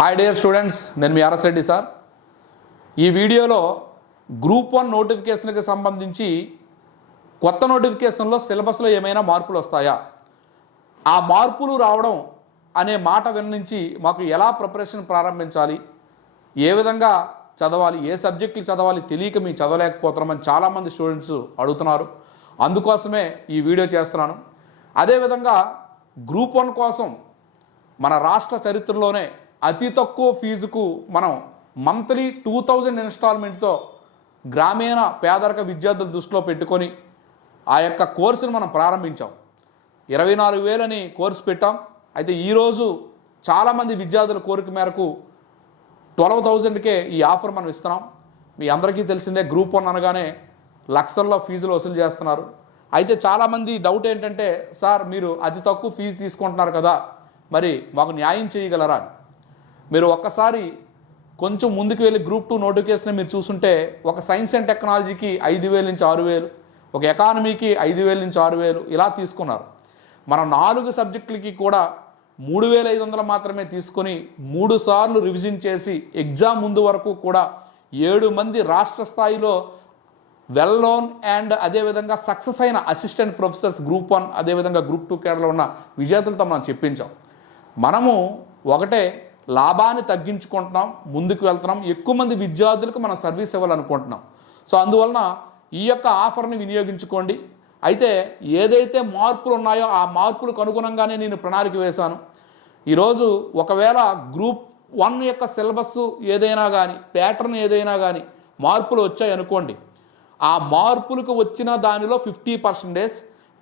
Hi dear students నేను మీ RS Reddy sir. ఈ వీడియోలో గ్రూప్ వన్ నోటిఫికేషన్కి సంబంధించి కొత్త నోటిఫికేషన్లో సిలబస్లో ఏమైనా మార్పులు వస్తాయా? ఆ మార్పులు రావడం అనే మాట విన్నించి మాకు ఎలా ప్రిపరేషన్ ప్రారంభించాలి? ఏ విధంగా చదవాలి? ఏ సబ్జెక్టులు చదవాలి? తెలియక మేము చదవలేకపోతున్నామని చాలామంది స్టూడెంట్స్ అడుగుతున్నారు. అందుకోసమే ఈ వీడియో చేస్తున్నాను. అదేవిధంగా గ్రూప్ వన్ కోసం మన రాష్ట్ర చరిత్రలోనే అతి తక్కువ ఫీజుకు మనం మంత్లీ టూ థౌజండ్ ఇన్స్టాల్మెంట్తో గ్రామీణ పేదరిక విద్యార్థుల దృష్టిలో పెట్టుకొని ఆ యొక్క కోర్సును మనం ప్రారంభించాం. ఇరవై నాలుగు వేలని కోర్సు పెట్టాం. అయితే ఈరోజు చాలామంది విద్యార్థుల కోరిక మేరకు ట్వెల్వ్ థౌజండ్కే ఈ ఆఫర్ మనం ఇస్తున్నాం. మీ అందరికీ తెలిసిందే గ్రూప్ వన్ అనగానే లక్షల్లో ఫీజులు వసూలు చేస్తున్నారు. అయితే చాలామంది డౌట్ ఏంటంటే సార్ మీరు అతి తక్కువ ఫీజు తీసుకుంటున్నారు కదా మరి మాకు న్యాయం చేయగలరా? అని. మీరు ఒక్కసారి కొంచెం ముందుకు వెళ్ళి గ్రూప్ టూ నోటిఫికేషన్ మీరు చూసుంటే ఒక సైన్స్ అండ్ టెక్నాలజీకి ఐదు వేల నుంచి ఆరు వేలు ఒక ఎకానమీకి ఐదు వేల నుంచి ఆరు వేలు ఇలా తీసుకున్నారు. మనం నాలుగు సబ్జెక్టులకి కూడా మూడు వేల ఐదు వందలు మాత్రమే తీసుకొని మూడు సార్లు రివిజన్ చేసి ఎగ్జామ్ ముందు వరకు కూడా ఏడు మంది రాష్ట్ర స్థాయిలో వెల్ నోన్ అండ్ అదేవిధంగా సక్సెస్ అయిన అసిస్టెంట్ ప్రొఫెసర్స్ గ్రూప్ వన్ అదేవిధంగా గ్రూప్ టూ కేడర్లో ఉన్న విజేతలతో మనం చెప్పించాం. మనము ఒకటే లాభాన్ని తగ్గించుకుంటున్నాం ముందుకు వెళ్తున్నాం ఎక్కువ మంది విద్యార్థులకు మనం సర్వీస్ ఇవ్వాలనుకుంటున్నాం. సో అందువలన ఈ యొక్క ఆఫర్ని వినియోగించుకోండి. అయితే ఏదైతే మార్పులు ఉన్నాయో ఆ మార్పులకు అనుగుణంగానే నేను ప్రణాళిక వేశాను. ఈరోజు ఒకవేళ గ్రూప్ వన్ యొక్క సిలబస్ ఏదైనా కానీ ప్యాటర్న్ ఏదైనా కానీ మార్పులు వచ్చాయి అనుకోండి ఆ మార్పులకు వచ్చిన దానిలో ఫిఫ్టీ పర్సెంటేజ్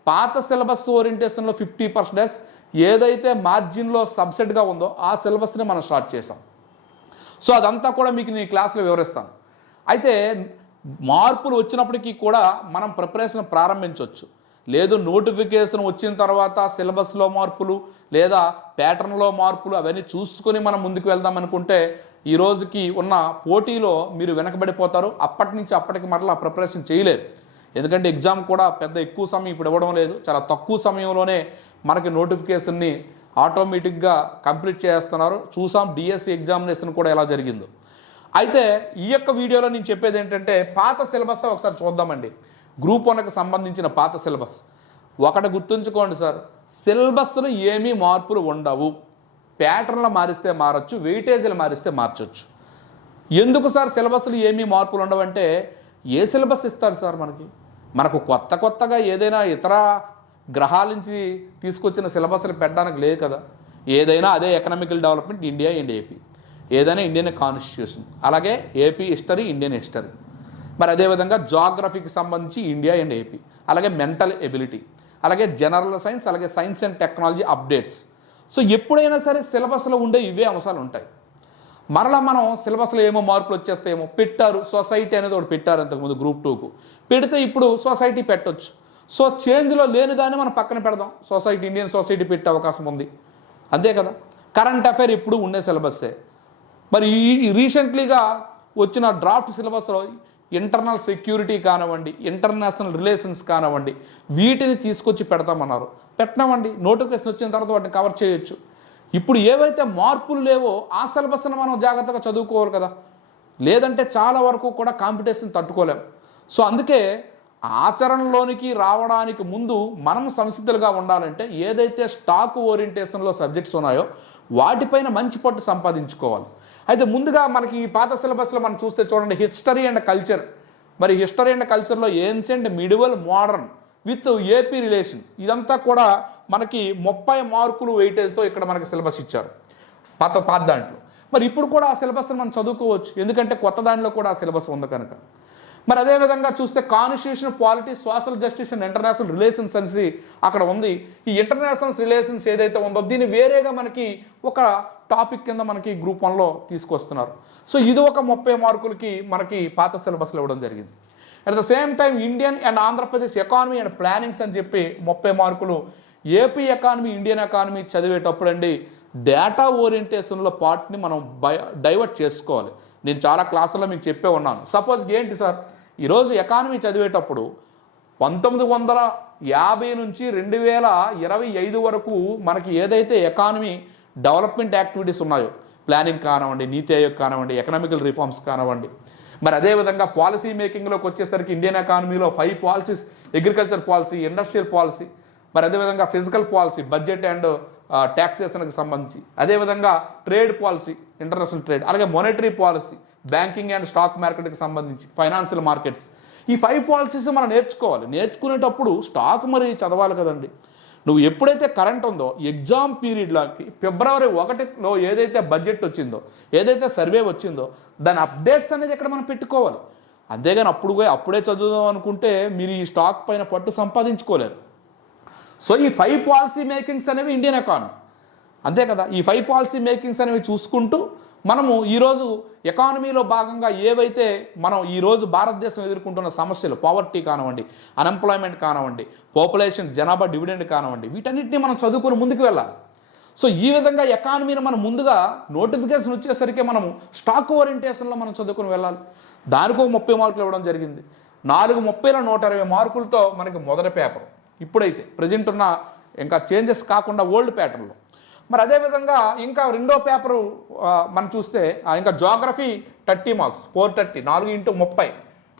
పాత సిలబస్ ఓరియంటేషన్లో ఫిఫ్టీ పర్సెంటేజ్ ఏదైతే మార్జిన్లో సబ్సెట్గా ఉందో ఆ సిలబస్ని మనం స్టార్ట్ చేసాం సో అదంతా కూడా మీకు నేను క్లాస్లో వివరిస్తాను. అయితే మార్పులు వచ్చినప్పటికీ కూడా మనం ప్రిపరేషన్ ప్రారంభించవచ్చు. లేదు నోటిఫికేషన్ వచ్చిన తర్వాత సిలబస్లో మార్పులు లేదా ప్యాటర్న్లో మార్పులు అవన్నీ చూసుకొని మనం ముందుకు వెళ్దాం అనుకుంటే ఈ రోజుకి ఉన్న పోటీలో మీరు వెనకబడిపోతారు. అప్పటి నుంచి అప్పటికి మరలా ప్రిపరేషన్ చేయలేరు. ఎందుకంటే ఎగ్జామ్ కూడా పెద్ద ఎక్కువ సమయం ఇప్పుడు ఇవ్వడం లేదు. చాలా తక్కువ సమయంలోనే మనకి నోటిఫికేషన్ని ఆటోమేటిక్గా కంప్లీట్ చేస్తున్నారు. చూసాం డిఎస్సి ఎగ్జామినేషన్ కూడా ఎలా జరిగిందో. అయితే ఈ యొక్క వీడియోలో నేను చెప్పేది ఏంటంటే పాత సిలబస్ ఒకసారి చూద్దామండి. గ్రూప్ వన్కి సంబంధించిన పాత సిలబస్. ఒకటి గుర్తుంచుకోండి సార్ సిలబస్ను ఏమీ మార్పులు ఉండవు. ప్యాటర్న్లు మారిస్తే మారచ్చు వెయిటేజీలు మారిస్తే మార్చొచ్చు. ఎందుకు సార్ సిలబస్లు ఏమీ మార్పులు ఉండవంటే ఏ సిలబస్ ఇస్తారు సార్ మనకి? మనకు కొత్త కొత్తగా ఏదైనా ఇతర గ్రహాల నుంచి తీసుకొచ్చిన సిలబస్లు పెట్టడానికి లేదు కదా. ఏదైనా అదే economical development India and AP ఏదైనా ఇండియన్ కాన్స్టిట్యూషన్ అలాగే ఏపీ హిస్టరీ ఇండియన్ హిస్టరీ మరి అదేవిధంగా జాగ్రఫీకి సంబంధించి ఇండియా అండ్ ఏపీ అలాగే మెంటల్ ఎబిలిటీ అలాగే జనరల్ సైన్స్ అలాగే science and technology updates so ఎప్పుడైనా సరే సిలబస్లో ఉండే ఇవే అంశాలు ఉంటాయి. మరలా మనం సిలబస్లో ఏమో మార్పులు వచ్చేస్తాయేమో. పెట్టారు. సొసైటీ అనేది ఒకటి పెట్టారు అంతకుముందు గ్రూప్ టూకు పెడితే ఇప్పుడు సొసైటీ పెట్టొచ్చు. సో చేంజ్లో లేని దాన్ని మనం పక్కన పెడదాం. సొసైటీ ఇండియన్ సొసైటీ పెట్టే అవకాశం ఉంది. అంతే కదా? కరెంట్ అఫైర్ ఇప్పుడు ఉండే సిలబస్సే. మరి ఈ రీసెంట్లీగా వచ్చిన డ్రాఫ్ట్ సిలబస్లో ఇంటర్నల్ సెక్యూరిటీ కానివ్వండి ఇంటర్నేషనల్ రిలేషన్స్ కానివ్వండి వీటిని తీసుకొచ్చి పెడతామన్నారు. పెట్టినామండి నోటిఫికేషన్ వచ్చిన తర్వాత వాటిని కవర్ చేయొచ్చు. ఇప్పుడు ఏవైతే మార్పులు లేవో ఆ సిలబస్ని మనం జాగ్రత్తగా చదువుకోవాలి కదా? లేదంటే చాలా వరకు కూడా కాంపిటీషన్ తట్టుకోలేం. సో అందుకే ఆచరణలోనికి రావడానికి ముందు మనం సంసిద్ధులుగా ఉండాలంటే ఏదైతే స్టాక్ ఓరియంటేషన్లో సబ్జెక్ట్స్ ఉన్నాయో వాటిపైన మంచి పట్టు సంపాదించుకోవాలి. అయితే ముందుగా మనకి ఈ పాత సిలబస్లో మనం చూస్తే చూడండి హిస్టరీ అండ్ కల్చర్. మరి హిస్టరీ అండ్ కల్చర్లో ancient medieval modern with AP relation. ఇదంతా కూడా మనకి ముప్పై మార్కులు వెయిటేజ్తో ఇక్కడ మనకి సిలబస్ ఇచ్చారు. పాత పాత దాంట్లో. మరి ఇప్పుడు కూడా ఆ సిలబస్ని మనం చదువుకోవచ్చు. ఎందుకంటే కొత్త దాంట్లో కూడా ఆ సిలబస్ ఉంది కనుక. మరి అదేవిధంగా చూస్తే constitution polity social justice and international relations అనేసి అక్కడ ఉంది. ఈ ఇంటర్నేషనల్ రిలేషన్స్ ఏదైతే ఉందో దీన్ని వేరేగా మనకి ఒక టాపిక్ కింద మనకి గ్రూప్ వన్లో తీసుకొస్తున్నారు. సో ఇది ఒక ముప్పై మార్కులకి మనకి పాత సిలబస్లో ఇవ్వడం జరిగింది. At the same time Indian and Andhra Pradesh economy and plannings అని చెప్పి ముప్పై మార్కులు ఏపీ ఎకానమీ ఇండియన్ ఎకానమీ చదివేటప్పుడు అండి డేటా ఓరియంటేషన్లో పార్ట్ని మనం డైవర్ట్ చేసుకోవాలి. నేను చాలా క్లాసుల్లో మీకు చెప్పే ఉన్నాను. సపోజ్ ఏంటి సార్? ఈరోజు ఎకానమీ చదివేటప్పుడు పంతొమ్మిది వందల యాభై నుంచి రెండు వేల ఇరవై ఐదు వరకు మనకి ఏదైతే ఎకానమీ డెవలప్మెంట్ యాక్టివిటీస్ ఉన్నాయో ప్లానింగ్ కానివ్వండి నీతి ఆయోగ్ కానివ్వండి ఎకనామికల్ రిఫార్మ్స్ కానివ్వండి మరి అదేవిధంగా పాలసీ మేకింగ్లోకి వచ్చేసరికి ఇండియన్ ఎకానమీలో five policies agriculture policy industrial policy మరి అదేవిధంగా ఫిజికల్ పాలసీ బడ్జెట్ అండ్ ట్యాక్సేషన్కి సంబంధించి అదేవిధంగా ట్రేడ్ పాలసీ ఇంటర్నేషనల్ ట్రేడ్ అలాగే monetary policy banking and stock మార్కెట్కి సంబంధించి ఫైనాన్షియల్ మార్కెట్స్. ఈ ఫైవ్ పాలసీస్ మనం నేర్చుకోవాలి. నేర్చుకునేటప్పుడు స్టాక్ మరి చదవాలి కదండి. నువ్వు ఎప్పుడైతే కరెంట్ ఉందో ఎగ్జామ్ పీరియడ్లోకి ఫిబ్రవరి ఒకటిలో ఏదైతే బడ్జెట్ వచ్చిందో ఏదైతే సర్వే వచ్చిందో దాని అప్డేట్స్ అనేది ఇక్కడ మనం పెట్టుకోవాలి. అంతేగాని అప్పుడు పోయి అప్పుడే చదువుదాం అనుకుంటే మీరు ఈ స్టాక్ పైన పట్టు సంపాదించుకోలేరు. సో ఈ ఫైవ్ పాలసీ మేకింగ్స్ అనేవి ఇండియన్ ఎకానమీ. అంతే కదా? ఈ ఫైవ్ పాలసీ మేకింగ్స్ అనేవి చూసుకుంటూ మనము ఈరోజు ఎకానమీలో భాగంగా ఏవైతే మనం ఈరోజు భారతదేశం ఎదుర్కొంటున్న సమస్యలు పావర్టీ కానివ్వండి అన్ఎంప్లాయ్మెంట్ కానివ్వండి పాపులేషన్ జనాభా డివిడెండ్ కానివ్వండి వీటన్నిటిని మనం చదువుకొని ముందుకు వెళ్ళాలి. సో ఈ విధంగా ఎకానమీని మనం ముందుగా నోటిఫికేషన్ వచ్చేసరికి మనము స్టాక్ ఓరియంటేషన్లో మనం చదువుకొని వెళ్ళాలి. దానికి ఒక ముప్పై మార్కులు ఇవ్వడం జరిగింది. నాలుగు ముప్పైలో నూట అరవై మార్కులతో మనకి మొదటి పేపర్ ఇప్పుడైతే ప్రజెంట్ ఉన్న ఇంకా చేంజెస్ కాకుండా ఓల్డ్ ప్యాటర్న్లో మరి అదేవిధంగా ఇంకా రెండో పేపరు మనం చూస్తే ఇంకా geography thirty marks four thirty నాలుగు ఇంటూ ముప్పై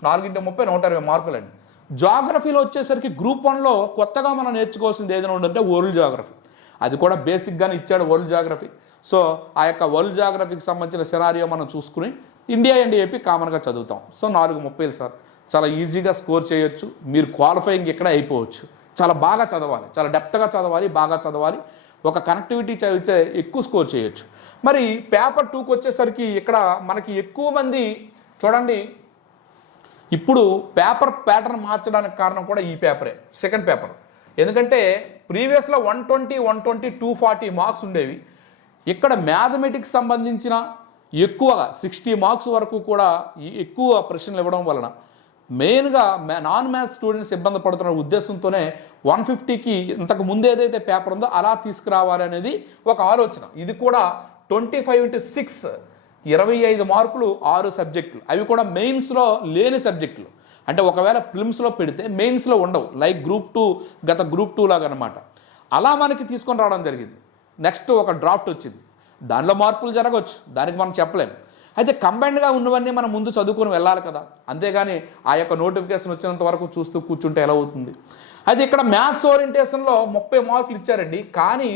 నాలుగు ఇంటూ ముప్పై నూట ఇరవై మార్కులండి జాగ్రఫీలో వచ్చేసరికి గ్రూప్ వన్లో కొత్తగా మనం నేర్చుకోవాల్సింది ఏదైనా ఉందంటే వరల్డ్ జాగ్రఫీ అది కూడా బేసిక్గానే ఇచ్చాడు వరల్డ్ జాగ్రఫీ సో ఆ యొక్క వరల్డ్ జాగ్రఫీకి సంబంధించిన సినారియో మనం చూసుకుని ఇండియా అండ్ ఏపీ కామన్గా చదువుతాం. సో నాలుగు ముప్పైలు సార్. చాలా ఈజీగా స్కోర్ చేయొచ్చు. మీరు క్వాలిఫైయింగ్ ఇక్కడ అయిపోవచ్చు. చాలా బాగా చదవాలి. చాలా డెప్త్గా చదవాలి బాగా చదవాలి. ఒక కనెక్టివిటీ చదివితే ఎక్కువ స్కోర్ చేయొచ్చు. మరి పేపర్ టూకి వచ్చేసరికి ఇక్కడ మనకి ఎక్కువ మంది చూడండి ఇప్పుడు పేపర్ ప్యాటర్న్ మార్చడానికి కారణం కూడా ఈ పేపరే సెకండ్ పేపర్ ఎందుకంటే ప్రీవియస్లో one twenty one twenty two forty marks ఉండేవి. ఇక్కడ మ్యాథమెటిక్స్ సంబంధించిన ఎక్కువగా సిక్స్టీ మార్క్స్ వరకు కూడా ఈ ఎక్కువ ప్రశ్నలు ఇవ్వడం వలన మెయిన్గా మ్యా- నాన్ మ్యాథ్స్ స్టూడెంట్స్ ఇబ్బంది పడుతున్న ఉద్దేశంతోనే వన్ ఫిఫ్టీకి ఇంతకు ముందు ఏదైతే పేపర్ ఉందో అలా తీసుకురావాలి అనేది ఒక ఆలోచన. ఇది కూడా ట్వంటీ ఫైవ్ ఇంటూ సిక్స్ ఇరవై ఐదు మార్కులు ఆరు సబ్జెక్టులు. అవి కూడా మెయిన్స్లో లేని సబ్జెక్టులు. అంటే ఒకవేళ ఫిల్మ్స్లో పెడితే మెయిన్స్లో ఉండవు. లైక్ గ్రూప్ టూ గత గ్రూప్ టూ లాగా అనమాట అలా మనకి తీసుకొని రావడం జరిగింది. నెక్స్ట్ ఒక డ్రాఫ్ట్ వచ్చింది. దానిలో మార్పులు జరగవచ్చు దానికి మనం చెప్పలేం. అయితే కంబైన్డ్గా ఉన్నవన్నీ మనం ముందు చదువుకొని వెళ్ళాలి కదా. అంతేగాని ఆ యొక్క నోటిఫికేషన్ వచ్చినంత వరకు చూస్తూ కూర్చుంటే ఎలా అవుతుంది? అయితే ఇక్కడ మ్యాథ్స్ ఓరియంటేషన్లో ముప్పై మార్కులు ఇచ్చారండి. కానీ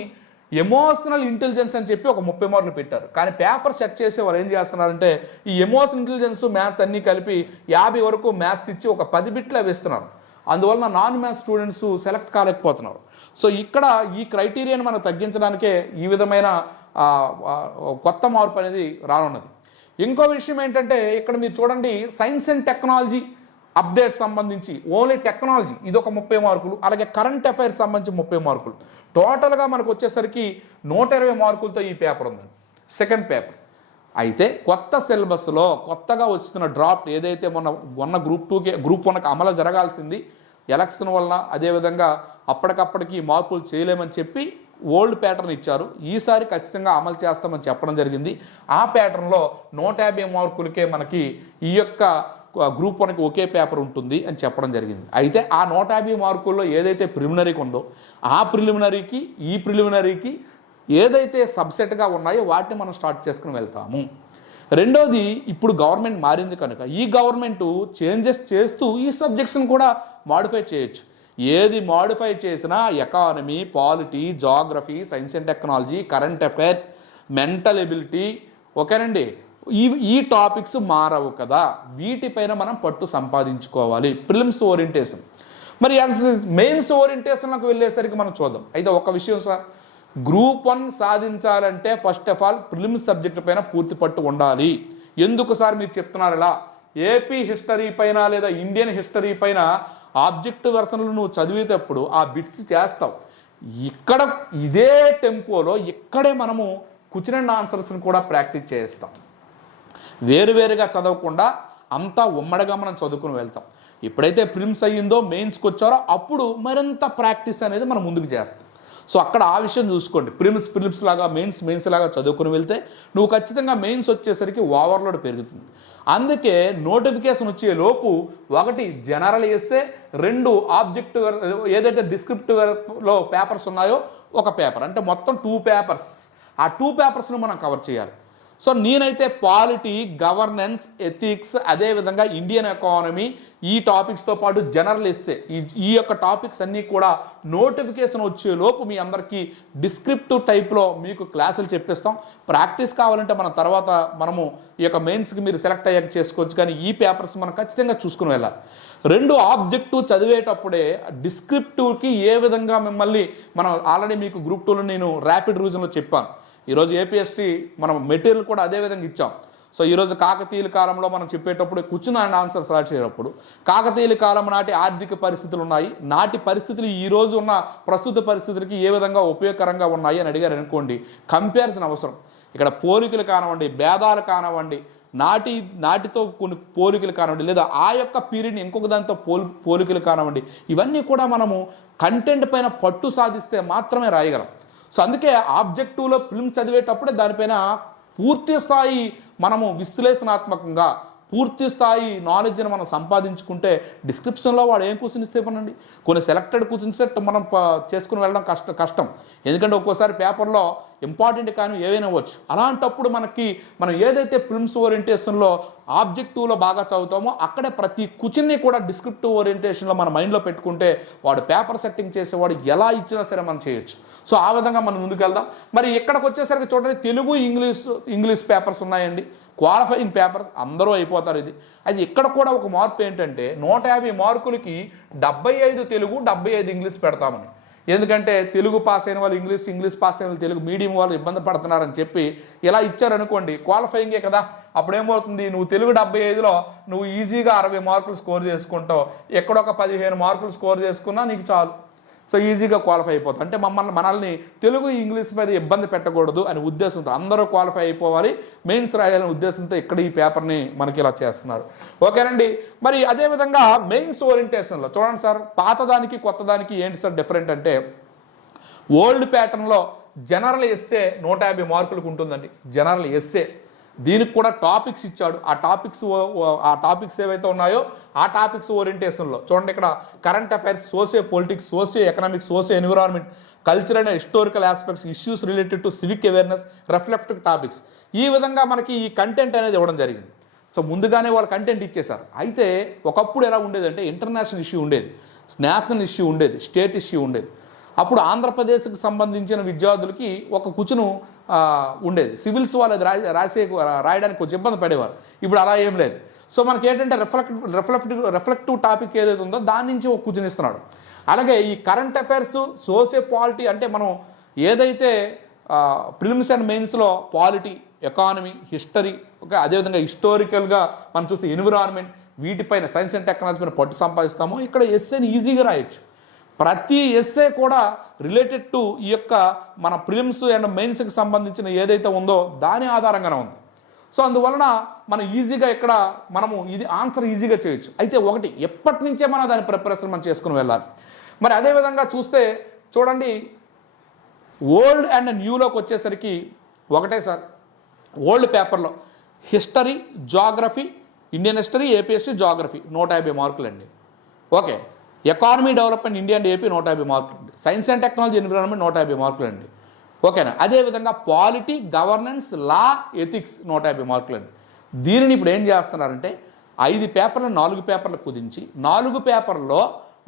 ఎమోషనల్ ఇంటెలిజెన్స్ అని చెప్పి ఒక ముప్పై మార్కులు పెట్టారు. కానీ పేపర్ సెట్ చేసే వాళ్ళు ఏం చేస్తున్నారంటే ఈ ఎమోషనల్ ఇంటెలిజెన్స్ మ్యాథ్స్ అన్నీ కలిపి యాభై వరకు మ్యాథ్స్ ఇచ్చి ఒక పది బిట్లు వేస్తున్నారు అందువలన నాన్ మ్యాథ్స్ స్టూడెంట్స్ సెలెక్ట్ కాలేకపోతున్నారు. సో ఇక్కడ ఈ క్రైటీరియాని మనం తగ్గించడానికే ఈ విధమైన కొత్త మార్పు అనేది రానున్నది. ఇంకో విషయం ఏంటంటే ఇక్కడ మీరు చూడండి సైన్స్ అండ్ టెక్నాలజీ అప్డేట్ సంబంధించి ఓన్లీ టెక్నాలజీ ఇది ఒక ముప్పై మార్కులు అలాగే కరెంట్ అఫైర్స్ సంబంధించి ముప్పై మార్కులు. టోటల్గా మనకు వచ్చేసరికి నూట ఇరవై మార్కులతో ఈ పేపర్ ఉందండి. Second paper. అయితే కొత్త సిలబస్లో కొత్తగా వస్తున్న డ్రాఫ్ట్ ఏదైతే మొన్న మొన్న గ్రూప్ టూకి గ్రూప్ వన్కి అమలు జరగాల్సింది ఎలక్షన్ వల్ల అదేవిధంగా అప్పటికప్పటికి ఈ మార్పులు చేయలేమని చెప్పి ఓల్డ్ ప్యాటర్న్ ఇచ్చారు. ఈసారి ఖచ్చితంగా అమలు చేస్తామని చెప్పడం జరిగింది. ఆ ప్యాటర్న్లో నూట యాభై మార్కులకే మనకి ఈ యొక్క గ్రూప్ వన్కి ఒకే పేపర్ ఉంటుంది అని చెప్పడం జరిగింది. అయితే ఆ నూట యాభై మార్కుల్లో ఏదైతే ప్రిలిమినరీకి ఉందో ఆ ప్రిలిమినరీకి ఈ ప్రిలిమినరీకి ఏదైతే సబ్సెట్గా ఉన్నాయో వాటిని మనం స్టార్ట్ చేసుకుని వెళ్తాము. రెండోది ఇప్పుడు గవర్నమెంట్ మారింది కనుక ఈ గవర్నమెంట్ చేంజెస్ చేస్తూ ఈ సబ్జెక్ట్స్ని కూడా మాడిఫై చేయొచ్చు. ఏది మాడిఫై చేసినా economy polity geography science and technology current affairs mental ability ఓకేనండి? ఈ ఈ టాపిక్స్ మారవు కదా. వీటిపైన మనం పట్టు సంపాదించుకోవాలి. Prelims orientation. మరి మెయిన్స్ ఓరియంటేషన్లకు వెళ్ళేసరికి మనం చూద్దాం. అయితే ఒక విషయం సార్. గ్రూప్ వన్ సాధించాలంటే first of all prelims subject పైన పూర్తి పట్టు ఉండాలి. ఎందుకు సార్ మీరు చెప్తున్నారు ఇలా? ఏపీ హిస్టరీ పైన లేదా ఇండియన్ హిస్టరీ పైన ఆబ్జెక్ట్ వెర్షన్లు నువ్వు చదివేటప్పుడు ఆ బిట్స్ చేస్తావు. ఇక్కడ ఇదే టెంపోలో ఇక్కడే మనము క్వశ్చన్ అండ్ ఆన్సర్స్ని కూడా ప్రాక్టీస్ చేస్తాం. వేరువేరుగా చదవకుండా అంతా ఉమ్మడిగా మనం చదువుకుని వెళ్తాం. ఎప్పుడైతే ప్రిమ్స్ అయ్యిందో మెయిన్స్కి వచ్చారో అప్పుడు మరింత ప్రాక్టీస్ అనేది మనం ముందుకు చేస్తాం. సో అక్కడ ఆ విషయం చూసుకోండి. ప్రిమ్స్ ప్రిమ్స్ లాగా మెయిన్స్ మెయిన్స్ లాగా చదువుకుని వెళ్తే నువ్వు ఖచ్చితంగా మెయిన్స్ వచ్చేసరికి ఓవర్లోడ్ పెరుగుతుంది. అందుకే నోటిఫికేషన్ వచ్చే లోపు ఒకటి జనరల్ ఎస్సే రెండు ఆబ్జెక్ట్ ఏదైతే డిస్క్రిప్టివ్లో పేపర్స్ ఉన్నాయో ఒక పేపర్. అంటే మొత్తం టూ పేపర్స్. ఆ టూ పేపర్స్ను మనం కవర్ చేయాలి. సో నేనైతే పాలిటీ గవర్నెన్స్ ఎథిక్స్ అదేవిధంగా ఇండియన్ ఎకానమీ ఈ టాపిక్స్తో పాటు జనరల్ ఎస్సే ఈ ఈ యొక్క టాపిక్స్ అన్నీ కూడా నోటిఫికేషన్ వచ్చే లోపు మీ అందరికీ డిస్క్రిప్టివ్ టైప్లో మీకు క్లాసులు చెప్పిస్తాం. ప్రాక్టీస్ కావాలంటే మన తర్వాత మనము ఈ యొక్క మెయిన్స్కి మీరు సెలెక్ట్ అయ్యాక చేసుకోవచ్చు కానీ ఈ పేపర్స్ మనం ఖచ్చితంగా చూసుకుని వెళ్ళాలి. రెండు ఆబ్జెక్టివ్ చదివేటప్పుడే డిస్క్రిప్టివ్కి ఏ విధంగా మిమ్మల్ని మనం ఆల్రెడీ మీకు గ్రూప్ టూలో నేను ర్యాపిడ్ రివిజన్లో చెప్పాను. ఈరోజు ఏపీఎస్టీ మనం మెటీరియల్ కూడా అదే విధంగా ఇచ్చాం. సో ఈరోజు కాకతీయుల కాలంలో మనం చెప్పేటప్పుడు కూర్చుని అండ్ ఆన్సర్స్ రాసేటప్పుడు కాకతీయుల కాలం నాటి ఆర్థిక పరిస్థితులు ఉన్నాయి. నాటి పరిస్థితులు ఈ రోజు ఉన్న ప్రస్తుత పరిస్థితులకి ఏ విధంగా ఉపయోగకరంగా ఉన్నాయి అని అడిగారు అనుకోండి. కంపారిజన్ అవసరం. ఇక్కడ పోలికలు కానివ్వండి భేదాలు కానివ్వండి నాటి నాటితో కొన్ని పోలికలు కానివ్వండి లేదా ఆ యొక్క పీరియడ్ని ఇంకొక దానితో పోలి పోలికలు కానివ్వండి ఇవన్నీ కూడా మనము కంటెంట్ పైన పట్టు సాధిస్తే మాత్రమే రాయగలం. సో అందుకే ఆబ్జెక్టివ్లో ఫిల్మ్ చదివేటప్పుడే దానిపైన పూర్తి స్థాయి మనము విశ్లేషణాత్మకంగా పూర్తి స్థాయి నాలెడ్జ్ని మనం సంపాదించుకుంటే డిస్క్రిప్షన్లో వాడు ఏం క్వశ్చన్ ఇస్తే ఇవ్వనండి కొన్ని సెలెక్టెడ్ క్వశ్చన్స్ మనం ప- చేసుకుని వెళ్ళడం కష్ట కష్టం. ఎందుకంటే ఒక్కోసారి పేపర్లో ఇంపార్టెంట్ కానీ ఏవైనా వచ్చు అలాంటప్పుడు మనకి మనం ఏదైతే ఫిల్మ్స్ ఓరియంటేషన్లో ఆబ్జెక్టివ్లో బాగా చదువుతామో అక్కడే ప్రతి క్వశ్చన్ని కూడా డిస్క్రిప్టివ్ ఓరియంటేషన్లో మన మైండ్లో పెట్టుకుంటే వాడు పేపర్ సెట్టింగ్ చేసేవాడు ఎలా ఇచ్చినా సరే మనం చేయొచ్చు. సో ఆ విధంగా మనం ముందుకెళ్దాం. మరి ఇక్కడికి వచ్చేసరికి చూడండి తెలుగు ఇంగ్లీష్ ఇంగ్లీష్ పేపర్స్ ఉన్నాయండి. క్వాలిఫైయింగ్ పేపర్స్ అందరూ అయిపోతారు ఇది. అది ఇక్కడ కూడా ఒక మార్పు ఏంటంటే నూట యాభై మార్కులకి డెబ్బై ఐదు తెలుగు డెబ్బై ఐదు ఇంగ్లీష్ పెడతామని. ఎందుకంటే తెలుగు పాస్ అయిన వాళ్ళు ఇంగ్లీష్ ఇంగ్లీష్ పాస్ అయిన వాళ్ళు తెలుగు మీడియం వాళ్ళు ఇబ్బంది పడుతున్నారని చెప్పి ఇలా ఇచ్చారనుకోండి క్వాలిఫైయింగే కదా. అప్పుడేమవుతుంది? నువ్వు తెలుగు డెబ్బై ఐదులో నువ్వు ఈజీగా అరవై మార్కులు స్కోర్ చేసుకుంటావు. ఎక్కడొక పదిహేను మార్కులు స్కోర్ చేసుకున్నా నీకు చాలు. సో ఈజీగా క్వాలిఫై అయిపోతుంది అంటే మమ్మల్ని మనల్ని తెలుగు ఇంగ్లీష్ మీద ఇబ్బంది పెట్టకూడదు అనే ఉద్దేశంతో అందరూ క్వాలిఫై అయిపోవాలి. మెయిన్స్ రాయాలనే ఉద్దేశంతో ఇక్కడ ఈ పేపర్ని మనకి ఇలా చేస్తున్నారు. ఓకేనండి. మరి అదేవిధంగా మెయిన్స్ ఓరియంటేషన్లో చూడండి సార్ పాతదానికి కొత్తదానికి ఏంటి సార్ డిఫరెంట్ అంటే ఓల్డ్ ప్యాటర్న్లో జనరల్ ఎస్సే నూట యాభై మార్కులకు ఉంటుందండి. జనరల్ ఎస్సే దీనికి కూడా టాపిక్స్ ఇచ్చాడు. ఆ టాపిక్స్ ఆ టాపిక్స్ ఏవైతే ఉన్నాయో ఆ టాపిక్స్ ఓరియంటేషన్లో చూడండి ఇక్కడ current affairs socio politics socio economics socio environment cultural and historical aspects issues related to civic awareness reflective topics. ఈ విధంగా మనకి ఈ కంటెంట్ అనేది ఇవ్వడం జరిగింది. సో ముందుగానే వాళ్ళు కంటెంట్ ఇచ్చేశారు. అయితే ఒకప్పుడు ఎలా ఉండేదంటే ఇంటర్నేషనల్ ఇష్యూ ఉండేది. నేషనల్ ఇష్యూ ఉండేది. స్టేట్ ఇష్యూ ఉండేది. అప్పుడు ఆంధ్రప్రదేశ్కి సంబంధించిన విద్యార్థులకి ఒక కుచును ఉండేది. సివిల్స్ వాళ్ళు రా రాసే రాయడానికి కొంచెం ఇబ్బంది పడేవారు. ఇప్పుడు అలా ఏం లేదు. సో మనకి ఏంటంటే రిఫ్లెక్ట్ రిఫ్లెక్టివ్ రిఫ్లెక్టివ్ టాపిక్ ఏదైతే ఉందో దాని నుంచి ఒక కుచుని ఇస్తున్నాడు అలాగే ఈ కరెంట్ అఫైర్స్ సోషియో పాలిటీ అంటే మనం ఏదైతే ప్రిలిమ్స్ అండ్ మెయిన్స్లో పాలిటీ ఎకానమీ హిస్టరీ ఓకే అదేవిధంగా హిస్టారికల్గా మనం చూస్తే ఎన్విరాన్మెంట్ వీటిపైన సైన్స్ అండ్ టెక్నాలజీ పైన పట్టు సంపాదిస్తామో ఇక్కడ ఎస్ఏని ఈజీగా రాయొచ్చు. ప్రతి ఎస్ఏ కూడా రిలేటెడ్ టు ఈ యొక్క మన ప్రిలిమ్స్ అండ్ మెయిన్స్కి సంబంధించిన ఏదైతే ఉందో దాని ఆధారంగానే ఉంది. సో అందువలన మనం ఈజీగా ఇక్కడ మనము ఇది ఆన్సర్ ఈజీగా చేయొచ్చు. అయితే ఒకటి ఎప్పటి నుంచే మనం దాని ప్రిపరేషన్ మనం చేసుకుని వెళ్ళాలి? మరి అదేవిధంగా చూస్తే చూడండి ఓల్డ్ అండ్ న్యూలోకి వచ్చేసరికి ఒకటే సార్. ఓల్డ్ పేపర్లో history geography Indian history AP history geography నూట యాభై మార్కులు అండి okay. Economy development India and AP నూట యాభై మార్కులు అండి. సైన్స్ అండ్ టెక్నాలజీ ఎన్విరాన్మెంట్ నూట యాభై మార్కులు అండి. ఓకేనా అదేవిధంగా పాలిటీ గవర్నెన్స్ లా ఎథిక్స్ నూట యాభై మార్కులు అండి. దీనిని ఇప్పుడు ఏం చేస్తున్నారంటే ఐదు పేపర్లు నాలుగు పేపర్లు కుదించి నాలుగు పేపర్లో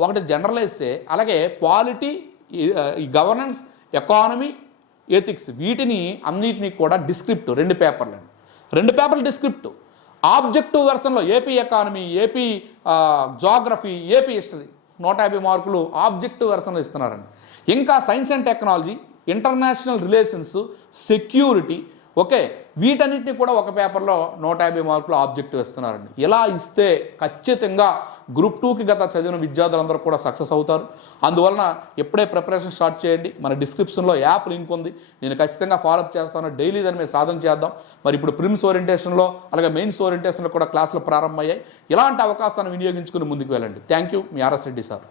ఒకటి జనరల్ అలాగే polity e governance economy ethics వీటిని అన్నిటినీ కూడా డిస్క్రిప్ట్ రెండు పేపర్లు అండి. రెండు పేపర్లు డిస్క్రిప్ట్ objective వెర్షన్లో AP economy AP geography AP history నూట యాభై మార్కులు ఆబ్జెక్టివ్ వెర్షన్లో ఇస్తున్నారండి. ఇంకా science and technology international relations security okay వీటన్నిటిని కూడా ఒక పేపర్లో నూట యాభై మార్కులు ఆబ్జెక్టివ్ ఇస్తున్నారండి. ఇలా ఇస్తే ఖచ్చితంగా గ్రూప్ టూకి గత చదివిన విద్యార్థులందరూ కూడా సక్సెస్ అవుతారు. అందువలన ఎప్పుడే ప్రిపరేషన్ స్టార్ట్ చేయండి. మన డిస్క్రిప్షన్లో యాప్ లింక్ ఉంది. నేను ఖచ్చితంగా ఫాలోఅప్ చేస్తాను. డైలీ దాని మీద సాధన చేద్దాం. మరి ఇప్పుడు ప్రిమ్స్ ఓరియంటేషన్లో అలాగే మెయిన్స్ ఓరియంటేషన్లో కూడా క్లాసులు ప్రారంభమయ్యాయి. ఇలాంటి అవకాశాన్ని వినియోగించుకుని ముందుకు వెళ్ళండి. Thank you. Me RS Reddy sir.